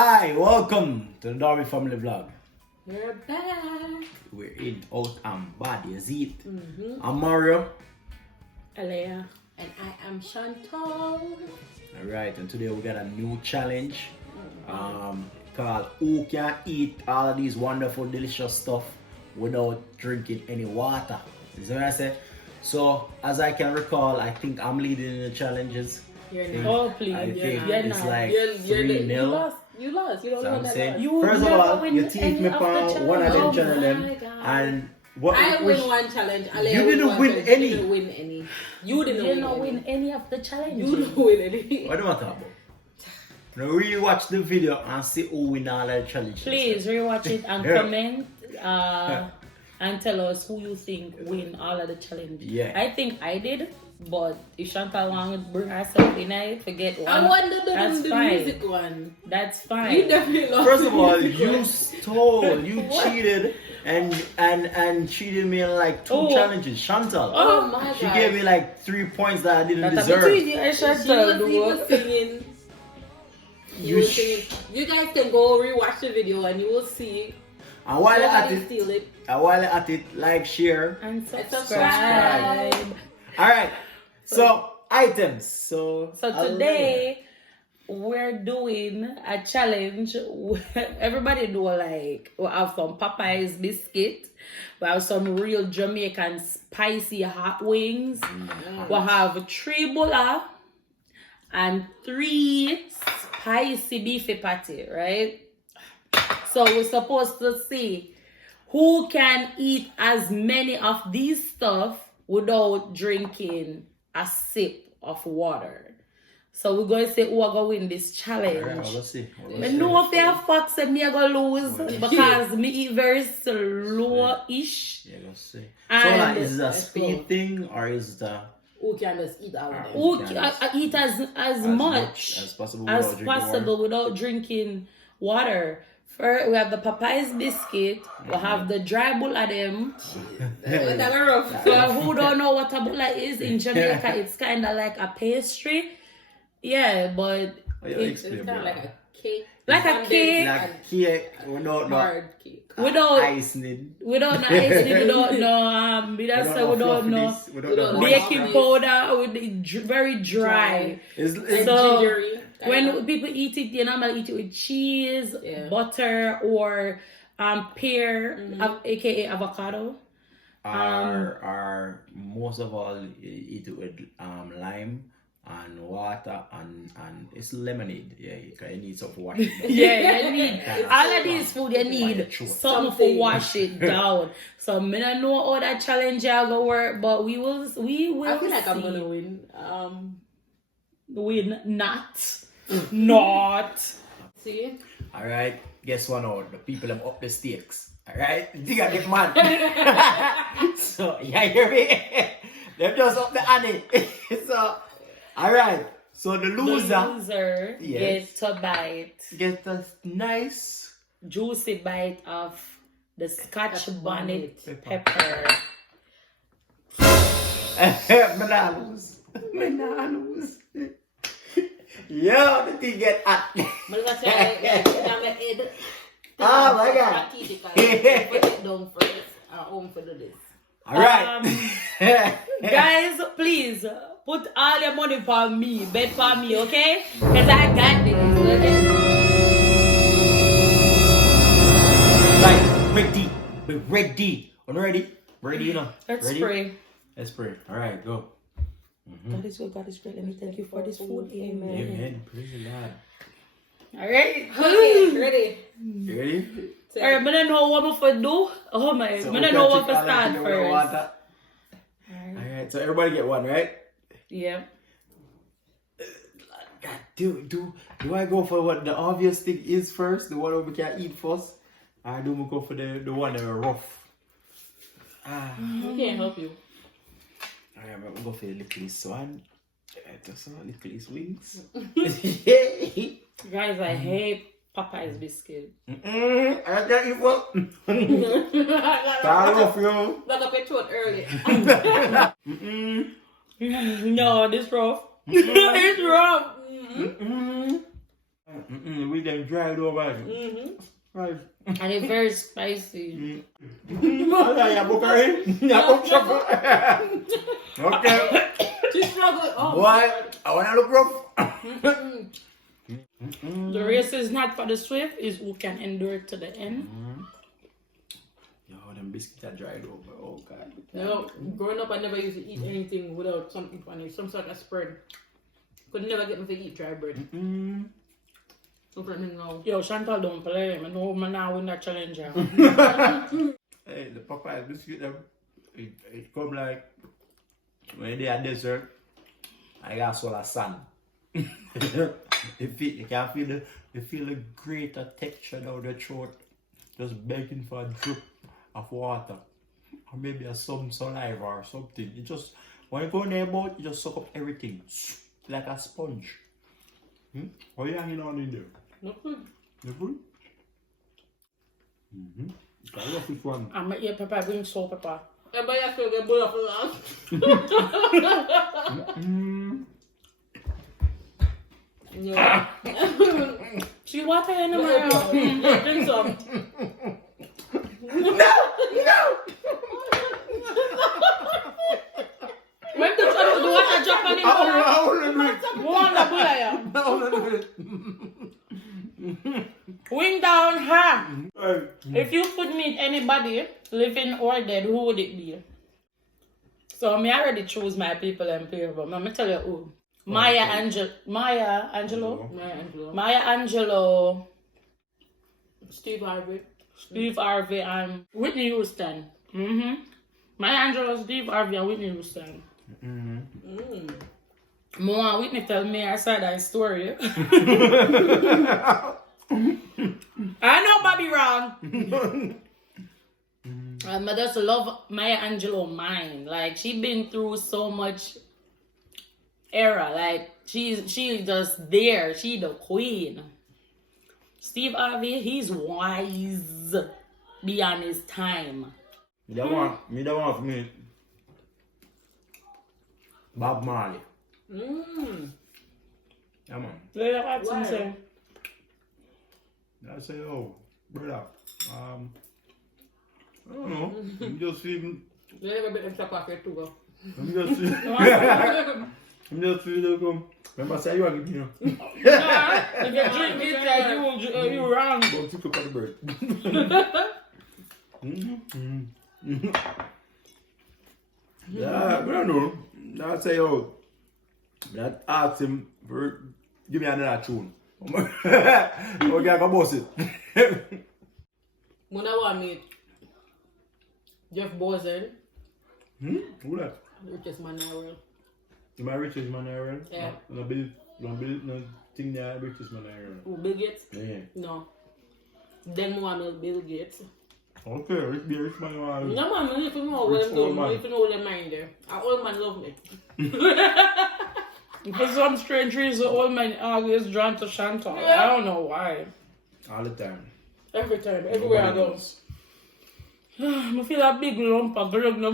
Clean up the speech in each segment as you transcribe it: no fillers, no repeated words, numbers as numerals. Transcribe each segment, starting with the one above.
Hi, welcome to the Darby Family vlog. We're back. We're in, out, and bad, you see it? I'm Mario. Alea. And I am Chantal. Alright, and today we got a new challenge called Who Can Eat All of these wonderful, delicious stuff without drinking any water. Is that what I said? So, as I can recall, I think I'm leading the challenges. You're not. Oh, please. I think it's not. Like you're 3-0. You lost. You don't know that. First of all, you teach me for one of them challenge, and what I win one challenge. You didn't win any. You didn't win any. You didn't win any of the challenges. You didn't win any. What do I talk about? Now rewatch the video and see who win all the challenges. Please rewatch it and comment and tell us who you think win all of the challenges. Yeah. I think I did, but if Chantal wants to bring herself in, I forget one. I won the fine. music one. That's fine. You definitely lost. First of all, you stole, you cheated, and cheated me in like 2 challenges. Chantal. Oh my God. She gave me like 3 points that I didn't deserve. She was singing. You guys can go rewatch the video and you will see. And while you're at it, like, share, and subscribe. Alright, so items. So today we're doing a challenge. Everybody know, like, we have some Popeye's biscuit. We have some real Jamaican spicy hot wings. We have 3 bola and 3 spicy beefy patty, right? So we're supposed to see who can eat as many of these stuff without drinking a sip of water. So we're going to say who are going to win this challenge. Alright, let's see. I know if there are facts that me are going to lose because me eat very slow-ish. Yeah, let's see. So like, is it a speed thing or is it a... Who can just eat all of them? Who can eat as much as possible without drinking water. First, we have the Popeye's biscuit. We have the dry bulla them. So who don't know what a bulla is in Jamaica, it's kind of like a pastry. Yeah, but it's kind of like a cake. Like a cake. Like cake without hard cake. Without icing. Without no icing, without no baking powder, with very dry. It's so gingery. When people eat it, they normally eat it with cheese, butter, or pear, aka avocado. Or most of all, eat it with lime and water and it's lemonade. Yeah, you need something to wash it down. Yeah, you need all of these food. You need something to wash it down. So I don't know how that challenge are gonna work, but we will. I feel like see. I'm gonna win. Win not. See. All right, guess what? Now the people have up the stakes. All right, they got it, man. So yeah, hear me? They've just up the ante. So. Alright, so the loser gets to bite. Get a nice juicy bite of the Scotch bonnet pepper. Bananas. Yeah, the thing get hot. Oh my God. Alright. Guys, please. Put all your money for me, bet for me, okay? Because I got this, okay? Right, we're ready. Ready? Ready, you know? Let's pray. Let's pray. Alright, go. God is good, God is great. Let me thank you for this food. Amen. Amen. Praise the Lord. Alright. Okay, ready? You ready? Alright, I don't know what I'm going to do. Oh my, so I don't know what to start first. Alright, so everybody get one, right? Yeah. God, do I go for what the obvious thing is first? The one we can eat first? Or do we go for the one that are rough? I can't help you. Alright, I'm gonna go for the littlest one. Just some littlest wings. Guys, I hate Popeye's biscuit. I can't eat one. Start off, yo. Look up your throat early. No, this rough. It's rough. We then dried over. Right. And it's very spicy. Okay. She struggled. Oh, Boy, I wanna look rough. The race is not for the swift, it's who can endure it to the end. Yo, them biscuits are dried over. Oh God. No, growing up, I never used to eat anything without something funny, some sort of spread. Could never get me to eat dry bread. Look at me now. Yo, Chantal don't play. I know man now win that challenge. Hey, the Popeye biscuit, it come like when they are dessert. I got solar sun. You can feel the greater texture down the throat, just begging for a drip of water, or maybe some saliva or something. You just when you go in your mouth, you just suck up everything like a sponge. What are you hanging on in there? Not good. You good? I love this one. I'm gonna eat pepper, bring salt pepper. Everybody has to get bull up for Yeah. She water in the Yeah, mouth. drink some. No! When the child do what a drop on him, I wanna do it. I wanna do it. Wing down her. If you could meet anybody, living or dead, who would it be? So me already choose my people and people, but let me tell you who. Maya Angelou. Steve Harvey. Steve Harvey and Whitney Houston. Maya Angelou, Steve Harvey and Whitney Houston. More Whitney tell me I saw that story. I know Bobby wrong. I just love Maya Angelou mind. Like she been through so much era. Like she's just there. She the queen. Steve Harvey, he's wise beyond his time. Me don't want for me. Bob Marley. Yeah, man. Let me ask him say. I say, oh, brother, I don't know. I'm just feeling. You never been extra coffee too, go. I'm just feeling. I'm just feeling. Remember, say you are good, you know. If you drink it, you wrong. Go to cook the bird. Yeah, but I don't know. I say, oh, that ask him for give me another tune. Okay, I can boss it. When I want to meet Jeff Bozen, Who that? richest man in the world. Am I richest man in the world? Yeah. No build, no thing that richest man in the world. Who, Bill Gates? Yeah. No. Then I want to meet Bill Gates. Okay, rich man you are. No man, if you know Rich what I'm old doing, man. if you know what I'm mind there. An old man love me. For some strange reason, old man always drawn to Chantal. Yeah. I don't know why. All the time. Every time, everywhere I go. I feel a big lump of blood. No,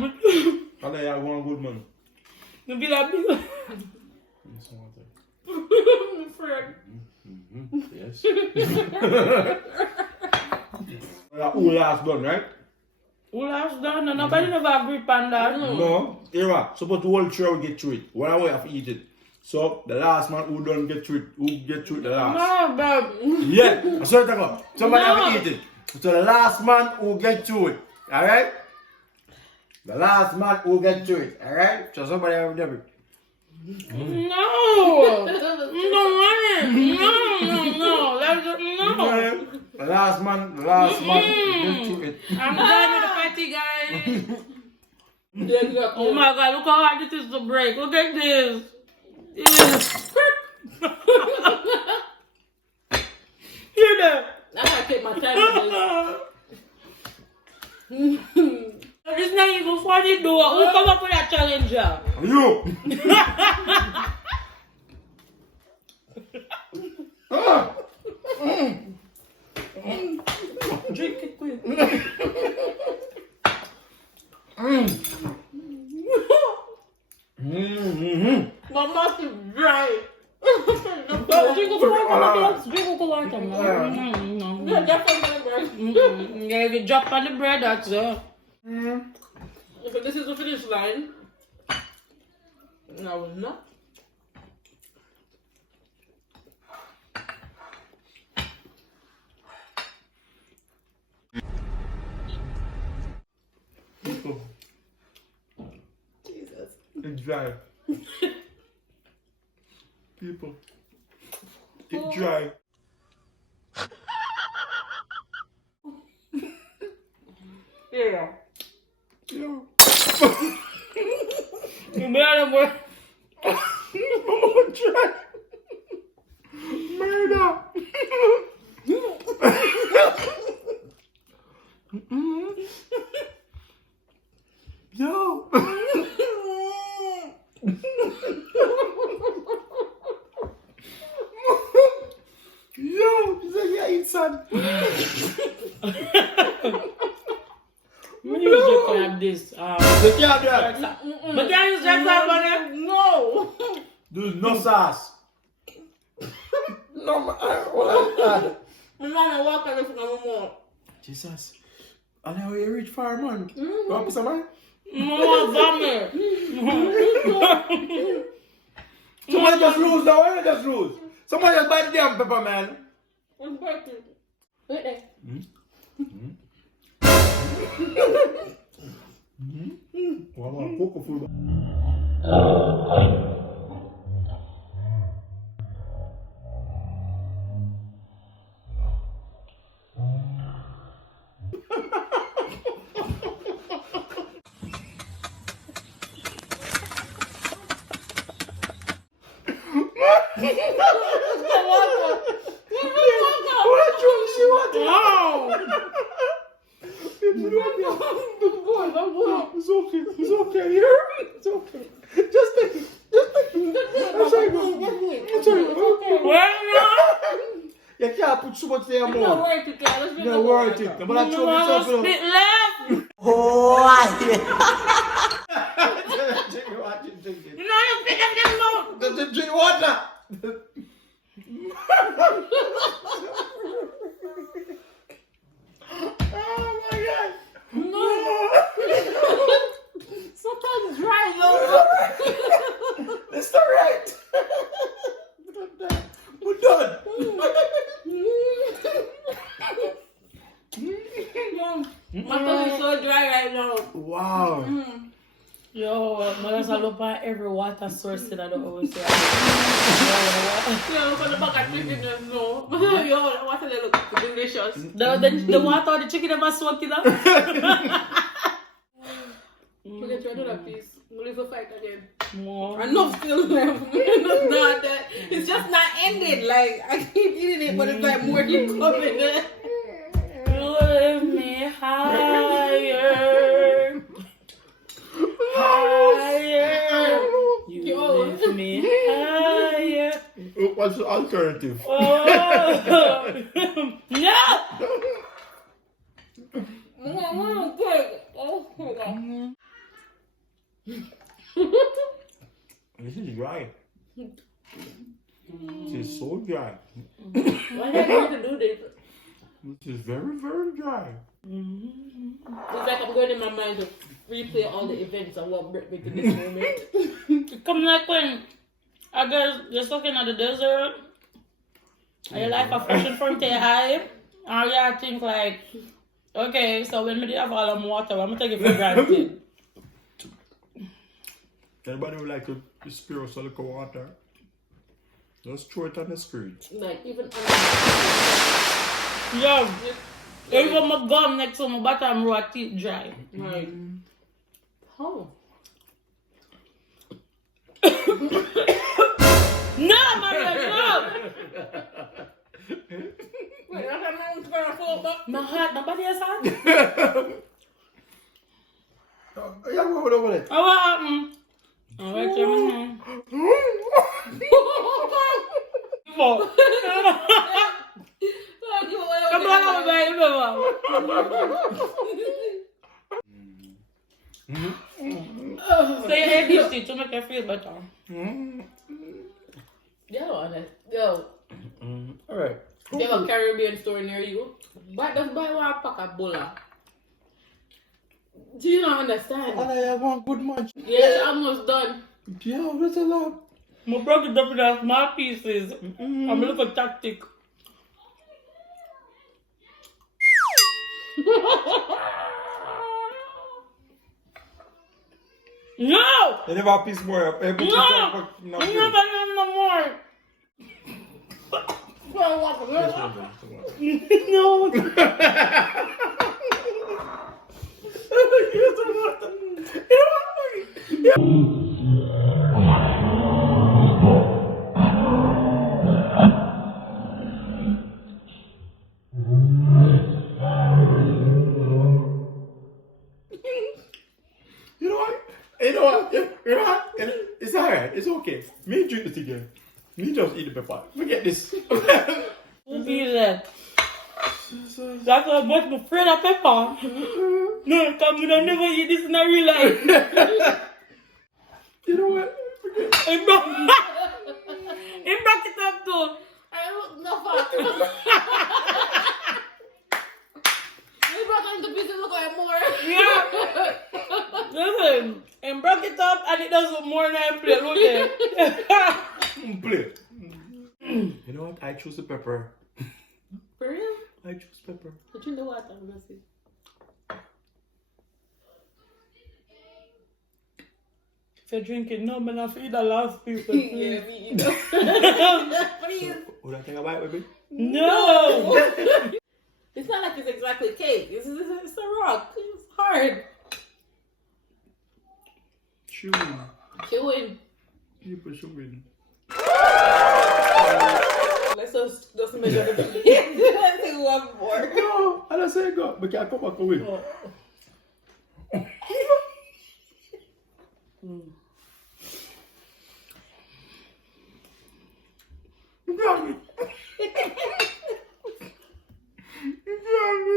How do you have one good man? I feel a big. My friend. Yes. Who last done, right? Who last done? Nobody never agree on that. No. Eva, suppose the whole tray will get through it. One way have to eat it. So the last man who don't get through it, who get through it the last. No, babe. Yeah, I swear to God. Somebody No. have to eat it. So the last man who get through it. Alright? The last man who get through it. Alright? So somebody have to do it. No. No, that's no. The last man get through it. I'm done with the party, guys. Yeah. Oh my God, look how hard this is to break. Look at this. Hear that? I gotta take my time with It's not even funny, though. Who come up with that challenge? You! Drink it quick. My mouth is dry. Drink it quick. Yeah, drop on the bread. Yeah, if you drop on the bread, that's it. Okay, this is the finish line. No, not. Jesus. It's dry. People. It's dry. Yeah. Yo. You better work. I'm gonna try. Murder. Yo. Yo, he's like, yeah, eat son. We usually have this. The cat there. But can you check that one? No. There's no sauce. No, I'm not walking with no more. Jesus. And now you reach far, man. You want some man? No, vomit. Somebody just lose now. Why you just lose? Somebody just bite the damn pepper, man. I'm breaking. Wait there. Wow, cocoa food. It's okay. It's okay. You hear me? It's okay. Just take it. Just take it. I'm sorry, bro. I'm sorry. You can't put so much there I'm not more. worried to get. Let's You're not worth it. But I You told want to you spit left? You know you spit up them mouth. Just drink water. Oh my God. No. Sometimes it's right, though. It's all right. We're done. My tongue is so dry right now. Wow. Yo, mother's all up on every water source in the house. Yeah, look at the bag of chicken just now. Yo, what do they look delicious? The water, the chicken never soaked it up. Okay, try to do that, please. We'll leave the fight again. More. Enough still left. It's not that. It's just not ended. Like, I keep eating it, but it's like more keep coming. You lift me higher. Higher. You lift me higher. What's the alternative? Oh. No! This is dry. This is so dry. Why did I have to do this? This is very, very dry. It's like I'm going in my mind to replay all the events and what brought me to this moment. Come like when I guess you're stuck at the desert and your life are fresh in front of your eye. And you think like, okay, so when we have all the water, I'm gonna take it for granted. Anybody would like to spill some little water? Just throw it on the screen. Like, even Yeah. Even my gum next to my bottom row teeth dry. right. Oh. No, Maria, no! Wait, I got my own scar full of My heart, nobody has heart. Yeah, what over there? Oh, what happened? Oh, wait a minute. Come on, baby. Say your ABC to make you feel better. Yo, honest. Yo. Alright. Yo, a Caribbean store near you, but just buy one pack of bola. Do you not understand? And I have one good munch. Yeah, it's almost done. Yeah, that's a lot. I broke it up in small pieces. I'm a little tactic. No! You never have a piece more. No! I'm not gonna have no more. No. You know what? You know what? You know what? It's alright. It's okay. Me drink this again. Me just eat the pepper. Forget this. Who eat that? That's how much I'm afraid of pepper. No, because I never eat this in real life. You know what? Forget it. He broke it up too. I look nothing. You brought them to pieces look like more. Yeah. Listen, and broke it up and it does look more than I play. Look there. Play. You know what? I choose the pepper. For real? I choose pepper. Put in the water, I'm gonna see. If you're drinking, no, man, I feed the last piece. Yeah, me either. Please. Would I take a bite with me? No! It's not like it's exactly cake. It's a rock. It's hard. Chewing. Chewing. People chewing. Let's just measure the piece. Let's take one more. No, I don't say go. But I come back away. You got me. You got me.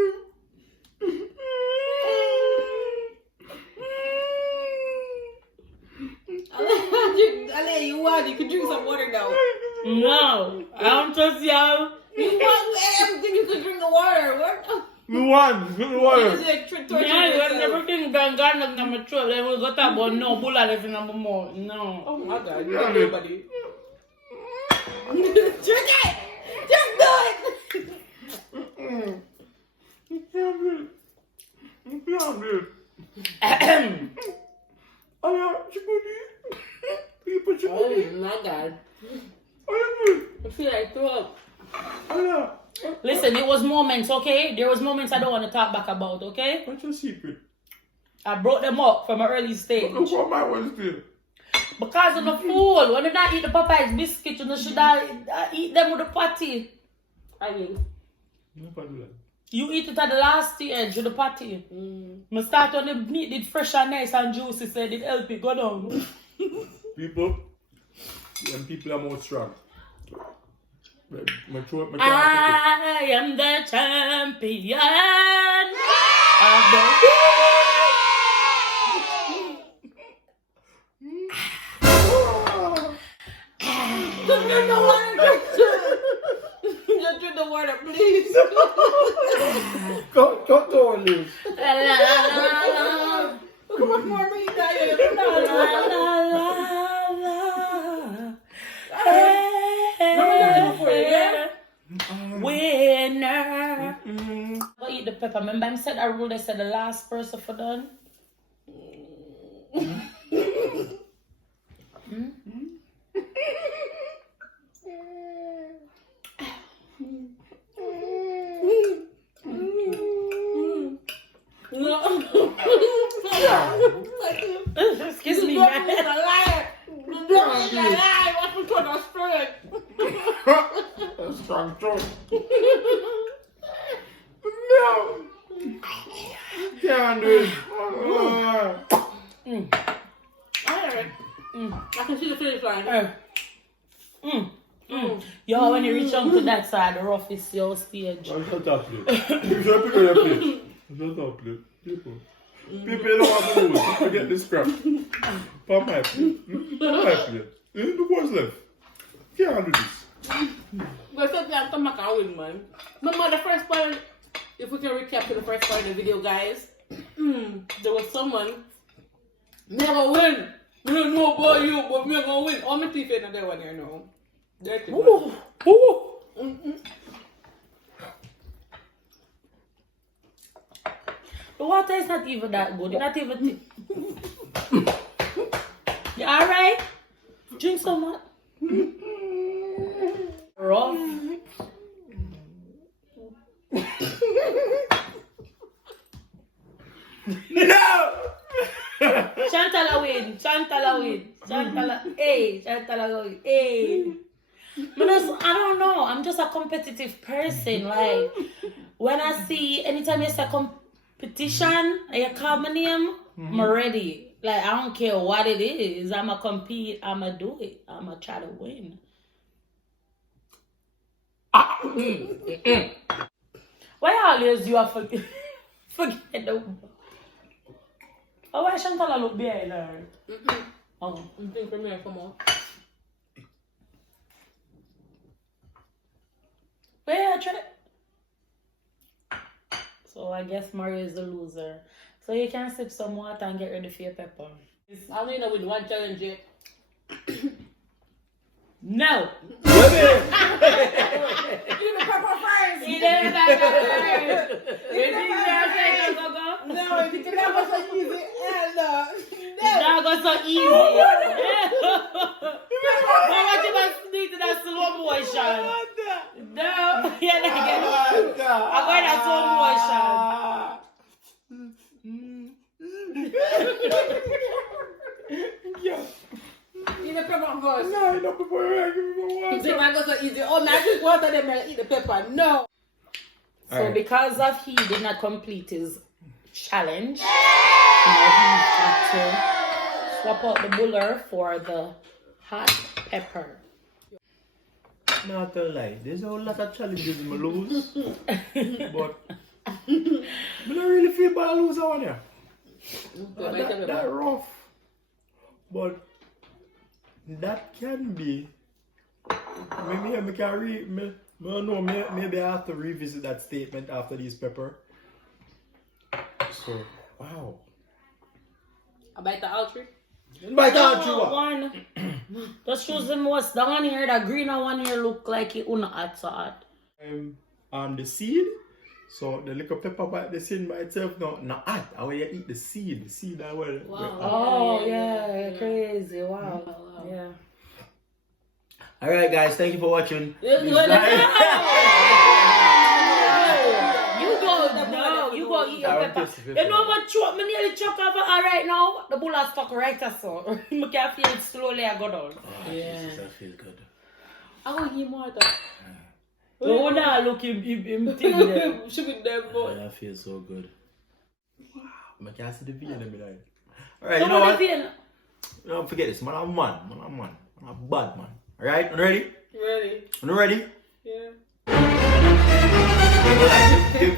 Ale, you want? You can drink some water now. No, I don't trust y'all. You want everything? You can drink the water. What? We won. We won. Yeah, when everything gone in my throat, then we got about no bullet left in my mouth. No. Oh my God! You got everybody. Drink it. Just do it. You can't do it. You can't do it. Ahem. Oh yeah, chikudi. People Oh chikudi. my God! Oh yeah. I feel like throw up. Oh yeah. Listen, it was moments, okay? There was moments I don't want to talk back about, okay? What's your secret? I brought them up from an early stage. Look what my one's doing. Because of the fool. When you not eat the Popeye's biscuit, you should eat them with the patty. I will. No problem. You eat it at the last stage with the patty. I start when the meat did fresh and nice and juicy, so it help it go down. People, and people are more strong. My throat, my I am the champion Just drink the water, please. Cut the one, Liz. Come on, more meat, Diane. Winner. Go eat the pepper. Remember, I said a rule. They said the last person for done. No. Excuse me, He's a liar. He's a liar. What's the sort of spirit? A strong throat. No. Can't do it. Alright. I can see the finish line. Yo, when you reach out to that side, the rough is your stage. I'm shut up, please. You should pick on your place. Shut up, please. People. People don't want to lose. Forget this crap. Pop my plate. Pop my plate. The boys left. Can't do this. But sometimes come back and win, man. Remember the first part? If we can recap to the first part of the video, guys. There was someone never win. We don't know about you, but we're gonna win. All my teeth ain't there one here now. Dirty. Ooh, ooh. The water is not even that good. It's not even. You alright? Drink some water. Rough. No! Chantala win. Hey, Chantala win. Hey. I don't know. I'm just a competitive person. Like, when I see, anytime it's a competition, and you call my name, I'm ready. Like, I don't care what it is. I'm going to compete. I'm going to do it. I'm going to try to win. Why always you are forget the... Oh, why Chantala look behind her? Oh. I'm thinking from here, come on. Where I try? So I guess Mario is the loser. So you can sip some water and get ready for your pepper. I mean, I win one challenge yet. No! Give me pepper first! He didn't like that first! No, it never so easy. It's not go so easy. But what you must need to that slow motion? No, you're not getting it. I'm going that slow motion. Yeah. Eat the pepper first. No, no, before I give me You water. think I go so easy? Oh, now I drink water, then I eat the pepper. No. So Alright. because of he did not complete his challenge, now he's got to swap out the buller for the hot pepper. Not a lie. There's a whole lot of challenges I lose. But I don't really feel bad I lose that one here. That rough. But that can be. Maybe I can maybe I have to revisit that statement after this pepper. So, wow. I bite the all three. Bite out you what? One. Just choose the most. The one here, the greener one here look like it una hot so hot. The seed. So the little pepper by the seed by itself not hot. I want you eat the seed. The seed I will. Wow. Oh yeah, crazy. Wow. Wow. Yeah. Alright guys, thank you for watching. You this go live. You go eat your pepper. You know what choke me nearly choke over right now? The bull has stuck right as so. I can feel it slowly I go down. Oh, Yeah. Jesus, that feels good. I want to eat more of that. So now look him thing there. Should be there, Oh, boy. that feels so good. I can't see the vein in me like. Alright, you know what? Don't forget this, man. I'm man. I'm a bad man. Alright, you ready? Ready? You ready? Yeah.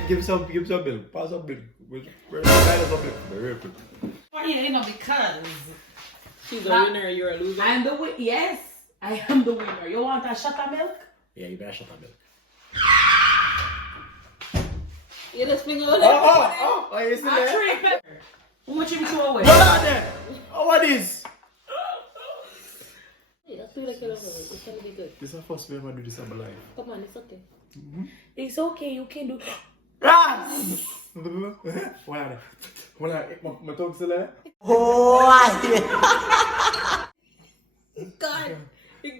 Give some milk. Pass some milk. Real quick. You know, because She's a winner, you're a loser. I'm the winner. Yes, I am the winner. You want a shot of milk? Yeah, you better shut that milk. You just finger Oh, you see A that? three pepper. How much him throw away? Hold on there. Oh, what is? Hey, that's really like it's gonna be good. This is the first time I do this in my life. Come on, it's okay. It's okay, you can do it. Ah! What are they? My tongue still there? God.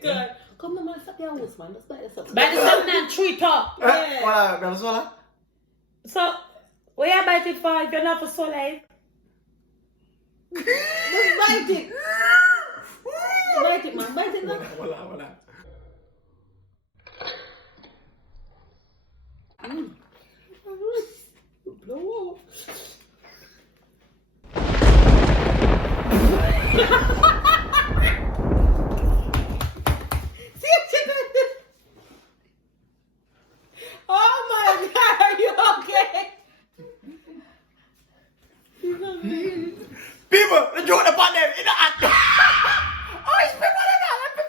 God. Come on, man, stop your house, man. Let's buy this up. By the 7 and 3 top. Yeah. What are you swallow? So, where you bite it for if you're not for so life? Just bite it. Bite it, man. Bite it, man. Voila. Blow up. Oh my God, are you okay? People, the joke upon them in the act. Oh, it's people in there. Let me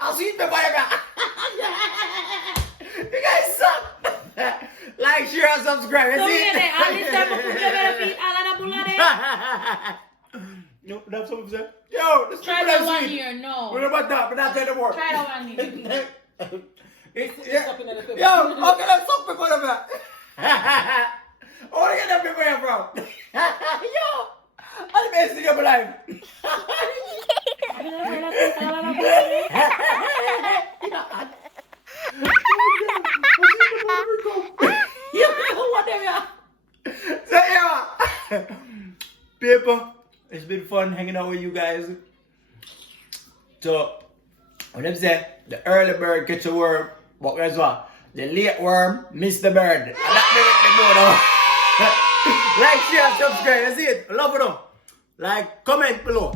I'll see you pepper. You guys suck. Like, share, and subscribe. You see? No, that's what I'm saying. Yo, this Try that one here, no. What about that? But not tell them more. Try that one here. Yo, okay, let's talk before the back. I want to get that people here from. Yo, I'm the best thing of my life. So yeah, people, it's been fun hanging out with you guys. So, what I'm saying, the early bird catch a worm, but guess what? The late worm miss the bird. And that make me know. Like, share, subscribe. You see it? Love it. Like, comment below.